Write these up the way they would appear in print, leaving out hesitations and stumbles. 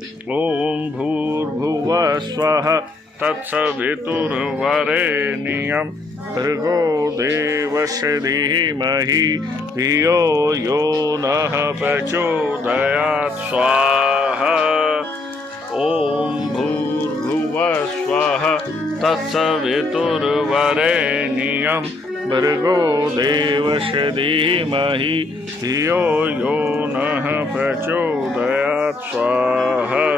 ओम भूर्भुवः स्वः तत्सवितुर्वरेण्यं भर्गो देवस्य धीमहि धियो यो नः प्रचोदयात् स्वाहा। ओम भूर्भुवः स्वः तत्सवितुर्वरेण्यं भर्गो देवस्य धीमहि धियो यो नः प्रचोदयात् स्वाहा।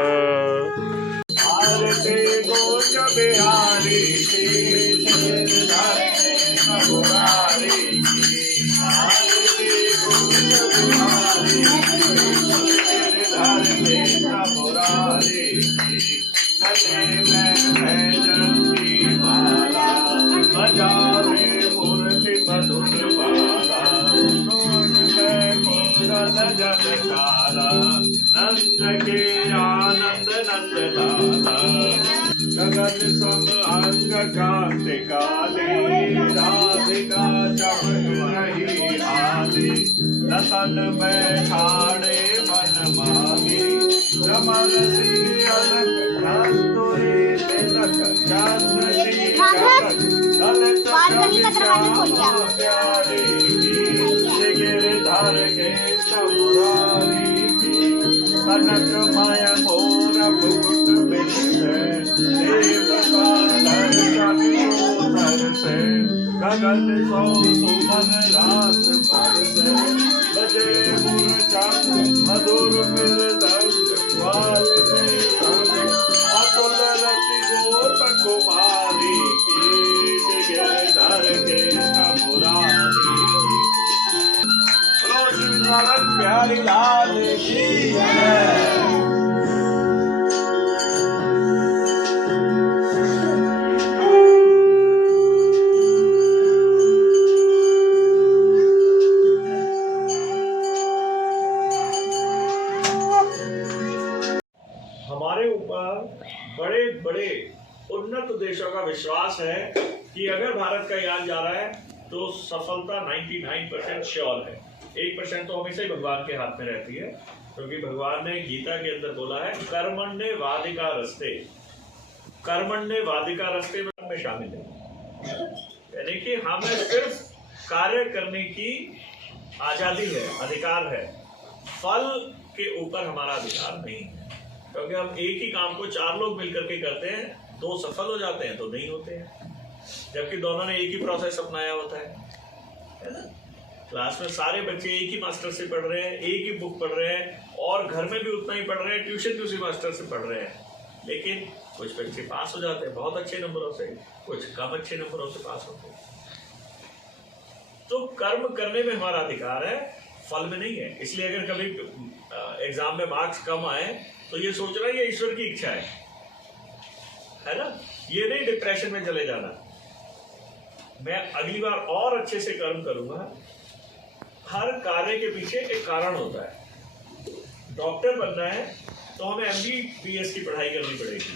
बिहारी मूर्ति मधुर नंद के आनंद नंद लाला गगन सम अंग कांति काले राधिका चमक रही आली रतन में ठाणे मन माही रमन सी अलक कस्तूरी तिलक चांदनी चमक ललित प्यारी गिरधर के समुरारी कनक माया मोर मुकुट बिंदे देव का दर्शन से गगन सौ सुमन रात बरसे बजे मुरचंद मधुर मृदंग ग्वाल से अतुल रति गोप कुमारी की गिरधर के समुरारी प्यारी लाल की हमारे ऊपर बड़े बड़े उन्नत देशों का विश्वास है कि अगर भारत का यान जा रहा है तो सफलता 99% श्योर है। 1% तो हमेशा ही भगवान के हाथ में रहती है, क्योंकि भगवान ने गीता के अंदर बोला है कर्मण्ये वाधिका रस्ते, कर्मण्ये वाधिका रस्ते में शामिल है। यानी कि हमें सिर्फ कार्य करने की आजादी है, अधिकार है, फल के ऊपर हमारा अधिकार नहीं है। क्योंकि हम एक ही काम को 4 लोग मिलकर के करते हैं, 2 सफल हो जाते हैं तो नहीं होते हैं, जबकि दोनों ने एक ही प्रोसेस अपनाया होता है ना। क्लास में सारे बच्चे एक ही मास्टर से पढ़ रहे हैं, एक ही बुक पढ़ रहे हैं, और घर में भी उतना ही पढ़ रहे हैं, ट्यूशन भी उसी मास्टर से पढ़ रहे हैं, लेकिन कुछ बच्चे पास हो जाते हैं बहुत अच्छे नंबरों से, कुछ कम अच्छे नंबरों से पास होते हैं। तो कर्म करने में हमारा अधिकार है, फल में नहीं है। इसलिए अगर कभी एग्जाम में मार्क्स कम आए तो ये सोचना ये ईश्वर की इच्छा है ना, ये नहीं डिप्रेशन में चले जाना, मैं अगली बार और अच्छे से कर्म करूंगा। हर कार्य के पीछे एक कारण होता है। डॉक्टर बनना है तो हमें MBBS की पढ़ाई करनी पड़ेगी,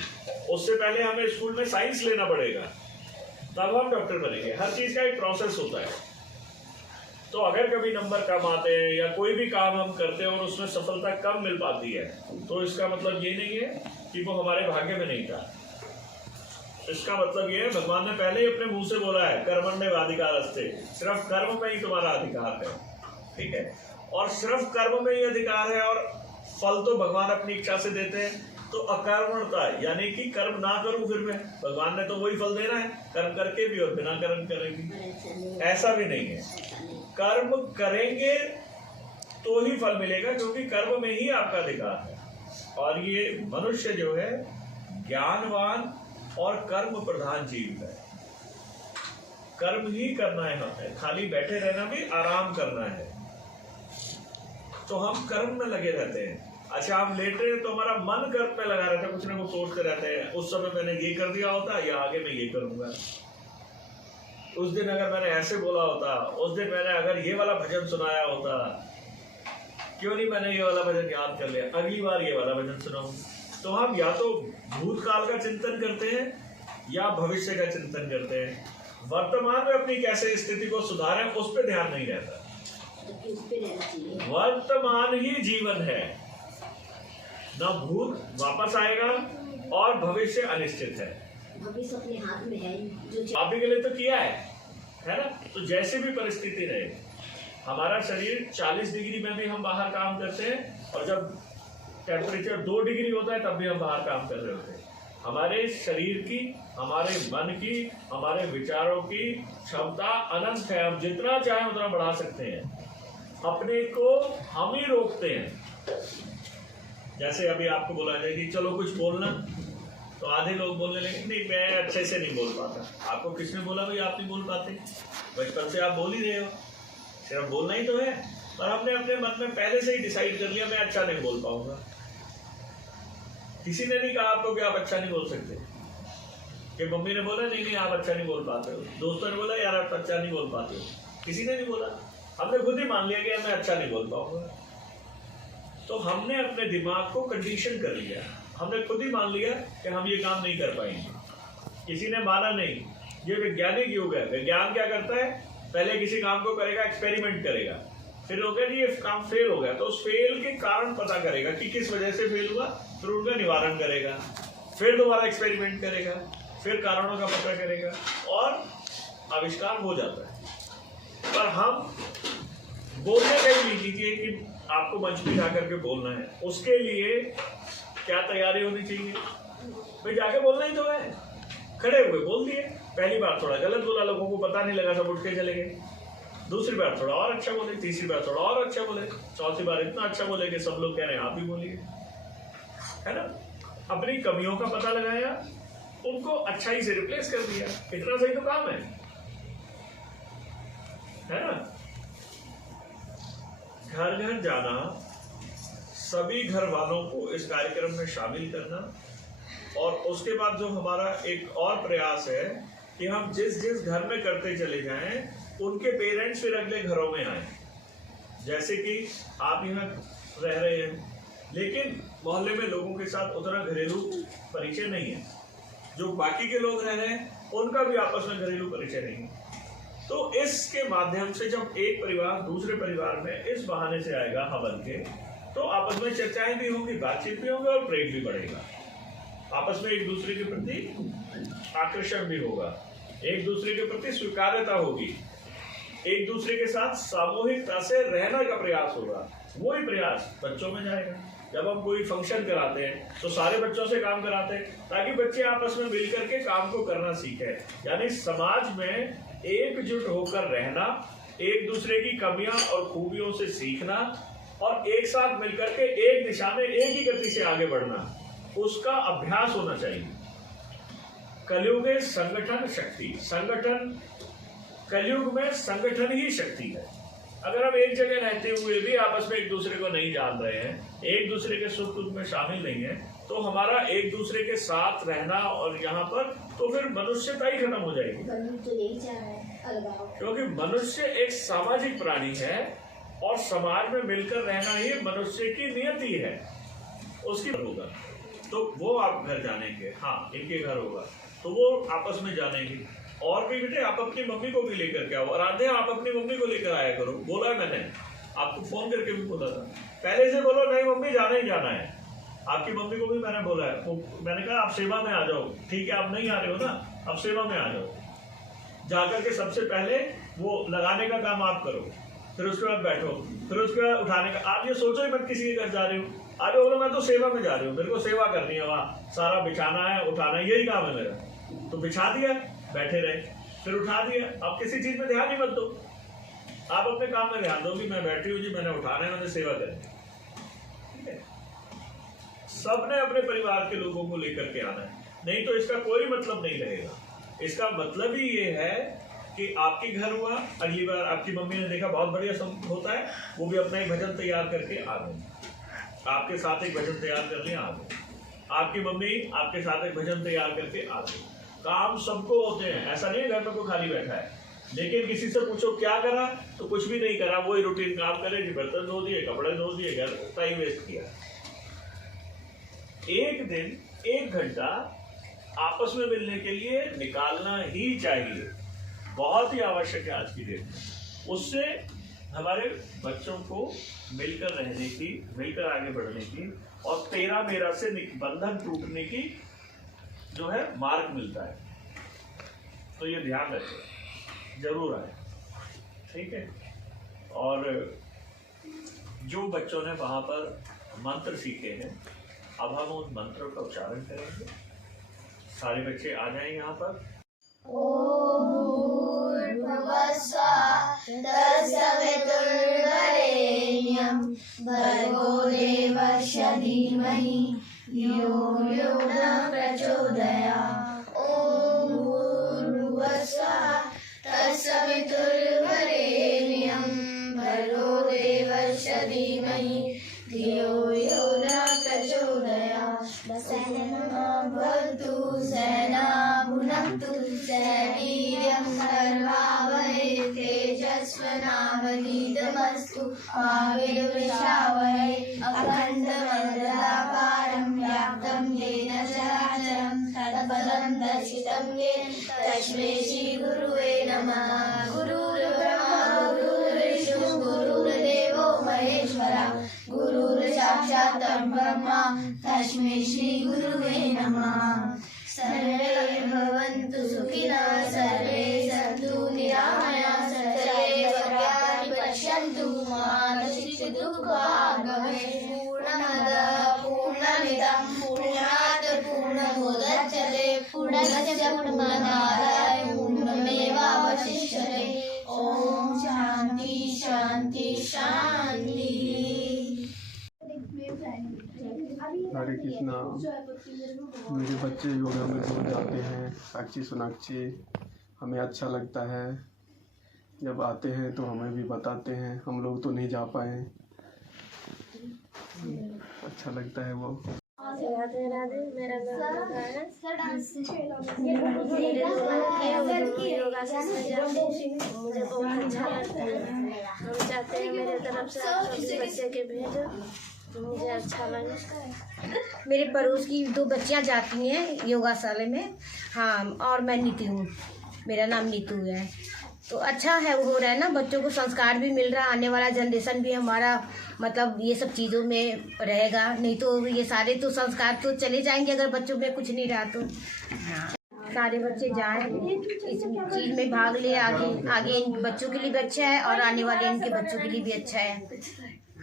उससे पहले हमें स्कूल में साइंस लेना पड़ेगा, तब हम डॉक्टर बनेंगे। हर चीज का एक प्रोसेस होता है। तो अगर कभी नंबर कम आते हैं या कोई भी काम हम करते हैं और उसमें सफलता कम मिल पाती है, तो इसका मतलब ये नहीं है कि वो हमारे भाग्य में नहीं था। इसका मतलब ये है भगवान ने पहले ही अपने मुंह से बोला है कर्मण्ये वाधिका रस्ते, सिर्फ कर्म में ही तुम्हारा अधिकार है, ठीक है। और सिर्फ कर्म में ही अधिकार है, और फल तो भगवान अपनी इच्छा से देते हैं। तो अकर्मणता यानी कि कर्म ना करूं फिर मैं, भगवान ने तो वही फल देना है, कर्म करके भी और बिना कर्म करे भी, ऐसा भी नहीं है। कर्म करेंगे तो ही फल मिलेगा, क्योंकि कर्म में ही आपका अधिकार है। और ये मनुष्य जो है ज्ञानवान और कर्म प्रधान जीव है। कर्म ही करना है हमें, खाली बैठे रहना भी आराम करना है। तो हम कर्म में लगे रहते हैं। अच्छा, हम लेट रहे हैं तो हमारा मन कर्म में लगा रहता है, कुछ ना कुछ सोचते रहते हैं, उस समय मैंने ये कर दिया होता या आगे मैं ये करूंगा, उस दिन अगर मैंने ऐसे बोला होता, उस दिन मैंने अगर ये वाला भजन सुनाया होता, क्यों नहीं मैंने ये वाला भजन याद कर लिया, अगली बार ये वाला भजन सुनाऊं। तो हम या तो भूतकाल का चिंतन करते हैं या भविष्य का चिंतन करते हैं। वर्तमान में अपनी कैसे स्थिति को सुधारें उस पर ध्यान नहीं रहता। वर्तमान ही जीवन है। ना भूत वापस आएगा और भविष्य अनिश्चित है। भविष्य अपने हाथ में है, जो आप ही के लिए तो किया है ना। तो जैसे भी परिस्थिति रहे, हमारा शरीर 40 डिग्री में भी हम बाहर काम करते हैं, और जब टेम्परेचर 2 डिग्री होता है तब भी हम बाहर काम कर रहे होते हैं। हमारे शरीर की, हमारे मन की, हमारे विचारों की क्षमता अनंत है। हम जितना चाहें उतना बढ़ा सकते हैं, अपने को हम ही रोकते हैं। जैसे अभी आपको बोला जाए कि चलो कुछ बोलना, तो आधे लोग बोलने लगे नहीं मैं अच्छे से नहीं बोल पाता। आपको किसने बोला भाई आप नहीं बोल पाते? बचपन से आप बोल ही रहे हो, सिर्फ बोलना ही तो है। और हमने अपने मन में पहले से ही डिसाइड कर लिया मैं अच्छा नहीं बोल पाऊंगा। किसी ने नहीं कहा आपको कि आप अच्छा नहीं बोल सकते, कि मम्मी ने बोला नहीं आप अच्छा नहीं बोल पाते हो, दोस्तों ने बोला यार आप अच्छा नहीं बोल पाते हो, किसी ने नहीं बोला। हमने खुद ही मान लिया कि मैं अच्छा नहीं बोल पाऊंगा। तो हमने अपने दिमाग को कंडीशन कर लिया, हमने खुद ही मान लिया कि हम ये काम नहीं कर पाएंगे। किसी ने माना नहीं। ये वैज्ञानिक युग है। विज्ञान क्या करता है, पहले किसी काम को करेगा, एक्सपेरिमेंट करेगा, फिर हो गया ये काम फेल हो गया तो उस फेल के कारण पता करेगा कि किस वजह से फेल हुआ, फिर उनका निवारण करेगा, फिर दोबारा एक्सपेरिमेंट करेगा, फिर कारणों का पता करेगा और आविष्कार हो जाता है। पर हम बोलने का ही नहीं कीजिए कि आपको मंच पे जाकर के बोलना है, उसके लिए क्या तैयारी होनी चाहिए? भाई जाके बोलना ही तो है। खड़े हुए बोल दिए, पहली बार थोड़ा गलत बोला, लोगों को पता नहीं लगा, सब उठ के चले गए। दूसरी बार थोड़ा और अच्छा बोले, तीसरी बार थोड़ा और अच्छा बोले, चौथी बार इतना अच्छा बोले कि सब लोग कह रहे हैं आप ही बोलिए, है ना। अपनी कमियों का पता लगाया, उनको अच्छाई से रिप्लेस कर दिया, इतना सही तो काम है ना। घर घर जाना, सभी घर वालों को इस कार्यक्रम में शामिल करना, और उसके बाद जो हमारा एक और प्रयास है कि हम जिस जिस घर में करते चले जाएं, उनके पेरेंट्स फिर अगले घरों में आए। जैसे कि आप यहाँ रह रहे हैं, लेकिन मोहल्ले में लोगों के साथ उतना घरेलू परिचय नहीं है, जो बाकी के लोग रह रहे हैं उनका भी आपस में घरेलू परिचय नहीं है। तो इसके माध्यम से जब एक परिवार दूसरे परिवार में इस बहाने से आएगा हवन के, तो आपस में चर्चाएं भी होंगी, बातचीत भी होगी और प्रेम भी बढ़ेगा। आपस में एक दूसरे के प्रति आकर्षण भी होगा, एक दूसरे के प्रति स्वीकार्यता होगी, एक दूसरे के साथ सामूहिकता से रहने का प्रयास होगा। वही प्रयास बच्चों में जाएगा। जब हम कोई फंक्शन कराते हैं तो सारे बच्चों से काम कराते हैं, ताकि बच्चे आपस में मिलकर के काम को करना सीखें। यानी समाज में एकजुट होकर रहना, एक दूसरे की कमियां और खूबियों से सीखना और एक साथ मिलकर के एक दिशा में एक ही गति से आगे बढ़ना, उसका अभ्यास होना चाहिए। कलयुग में संगठन शक्ति, संगठन कलयुग में संगठन ही शक्ति है। अगर हम एक जगह रहते हुए भी आपस में एक दूसरे को नहीं जान रहे हैं, एक दूसरे के सुख दुख में शामिल नहीं है, तो हमारा एक दूसरे के साथ रहना और यहाँ पर तो फिर मनुष्यता ही खत्म हो जाएगी। क्योंकि मनुष्य एक सामाजिक प्राणी है और समाज में मिलकर रहना ही मनुष्य की नियति है, उसकी होगा। तो वो आप घर जानेंगे, हाँ इनके घर होगा तो वो आपस में जानेंगे। और भी बेटे आप अपनी मम्मी को भी लेकर के आओ, और आधे आप अपनी मम्मी को लेकर आया करो। बोला है मैंने आपको फोन करके भी बोला था, पहले से बोलो नहीं मम्मी जाना ही जाना है। आपकी मम्मी को भी मैंने बोला है, तो मैंने कहा आप सेवा में आ जाओ, ठीक है आप नहीं आ रहे हो ना, अब सेवा में आ जाओ। जाकर के सबसे पहले वो लगाने का काम आप करो, फिर उसके बाद बैठो, फिर उसके बाद उठाने का। आप ये सोचो ही मत किसी के घर जा रही हूँ, अरे बोलो मैं तो सेवा में जा रही हूँ, मेरे को सेवा करनी है, वहाँ सारा बिछाना है उठाना है, यही काम है मेरा। तो बिछा दिया, बैठे रहे, फिर उठा दिया। अब किसी चीज में ध्यान ही मत दो, आप अपने काम में ध्यान दो कि मैं बैठी हूँ जी, मैंने उठाना है, मैंने सेवा करनी है। ठीक है, सबने अपने परिवार के लोगों को लेकर के आना है, नहीं तो इसका कोई मतलब नहीं रहेगा। इसका मतलब ही ये है कि आपके घर हुआ, अगली बार आपकी मम्मी ने देखा बहुत बढ़िया होता है, वो भी अपना एक भजन तैयार करके आ गई, आपके साथ एक भजन तैयार करने आ गए। आपकी मम्मी आपके साथ एक भजन तैयार करके आ गई। काम सबको होते हैं, ऐसा नहीं है घर में कोई खाली बैठा है। लेकिन किसी से पूछो क्या करा, तो कुछ भी नहीं करा, वही रूटीन काम करे, बर्तन धो दिए, कपड़े धो दिए, घर टाइम वेस्ट किया। एक दिन 1 घंटा आपस में मिलने के लिए निकालना ही चाहिए, बहुत ही आवश्यक है आज की डेट में। उससे हमारे बच्चों को मिलकर रहने की, मिलकर आगे बढ़ने की और 13 से बंधन टूटने की जो है मार्ग मिलता है। तो ये ध्यान रखें, जरूर आए, ठीक है। और जो बच्चों ने वहाँ पर मंत्र सीखे हैं, अब हम उन मंत्रों का उच्चारण करेंगे। सारे बच्चे आ जाएं यहाँ पर। ओम भूर्भुवस्सुः तत्सवितुर्वरेण्यं भर्गो देवस्य धीमहि धियो यो न प्रचोदयात्। ओम भूर्भुवस्सुः तत्सवितुर्वरेण्यं भर्गो देवस्य धीमहि धियो यो न प्रचोदयात्। भवतु सेना भुनक्तु सवीर्यं कर्वावहै तेजस्विनावधीतमस्तु मा विद्विषावहै। अखण्डमण्डलाकारं व्याप्तं येन चराचरं तत्पदं दर्शितं येन तस्मै श्रीगुरुवे नमः। गुरुर्ब्रह्मा गुरुर्विष्णु गुरुर्देवो महेश्वरः गुरुर्साक्षात् परब्रह्म तस्मै श्रीगुरुवे नमः। सर्वे भवन्तु सुखिनः सर्वे सन्तु निरामयाः सर्वे भद्राणि पश्यन्तु मा कश्चित् दुःखभाग् भवेत्। पूर्णमदः पूर्णमिदं पूर्णात् पूर्णमुदच्यते पूर्णस्य पूर्णमादाय पूर्णमेवावशिष्यते। ओम शांति शांति शांति। हरे कृष्णा। मेरे बच्चे योगा में रोज जाते हैं, साक्षी सोनाक्षी। हमें अच्छा लगता है, जब आते हैं तो हमें भी बताते हैं। हम लोग तो नहीं जा पाए, अच्छा लगता है वो। राधे राधे। मेरा नाम है मुझे बहुत अच्छा लगता है। हम चाहते हैं मेरे तरफ से आप सभी बच्चे के भेजो, मुझे अच्छा लगे। मेरे पड़ोस की 2 बच्चियां जाती हैं योगाशाला में। हाँ, और मैं नीतू हूँ, मेरा नाम नीतू है। तो अच्छा है, वो हो रहा है ना, बच्चों को संस्कार भी मिल रहा है। आने वाला जनरेशन भी हमारा मतलब ये सब चीज़ों में रहेगा, नहीं तो ये सारे तो संस्कार तो चले जाएंगे अगर बच्चों में कुछ नहीं रहा तो। हाँ, सारे बच्चे जाएं, इस चीज़ में भाग ले। आगे इन बच्चों के लिए भी अच्छा है और आने वाले इनके बच्चों के लिए भी अच्छा है।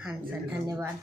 हाँ सर, धन्यवाद।